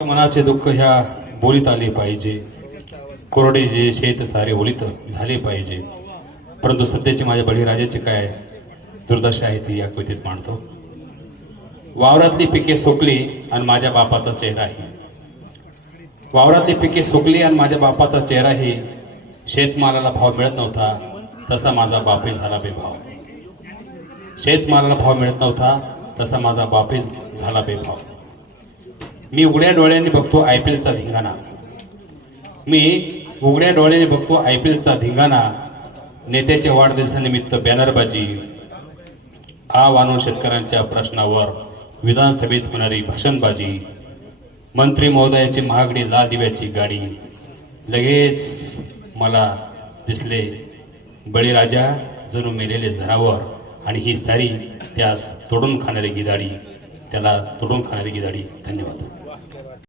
मनाचे दुःख ह्या बोलीत आले पाहिजे. कोरडे जे शेत सारे ओलीत झाले पाहिजे. परंतु सध्याचे माझ्या बळीराजाची काय दुर्दशा आहे ती या कवितेत मांडतो. वावरातली पिके सोकली आणि माझ्या बापाचा चेहराही वावरातली पिके सोकली आणि माझ्या बापाचा चेहराही शेतमालाला भाव मिळत नव्हता तसा माझा बापही झाला बेभाव. शेतमालाला भाव मिळत नव्हता तसा माझा बापही झाला बेभाव. मी उघड्या डोळ्यांनी बघतो आय पी एलचा धिंगाणा. मी उघड्या डोळ्याने बघतो आय पी एलचा धिंगाणा नेत्याच्या वाढदिवसानिमित्त बॅनरबाजी आवानो शेतकऱ्यांच्या प्रश्नावर विधानसभेत होणारी भाषणबाजी मंत्री महोदयाची महागडी लाल दिव्याची गाडी. लगेच मला दिसले बळीराजा जणू मेलेले जनावर आणि ही सारी त्यास तोडून खाणारी गिदाडी त्याला तोडून खाणारी गिदाडी धन्यवाद.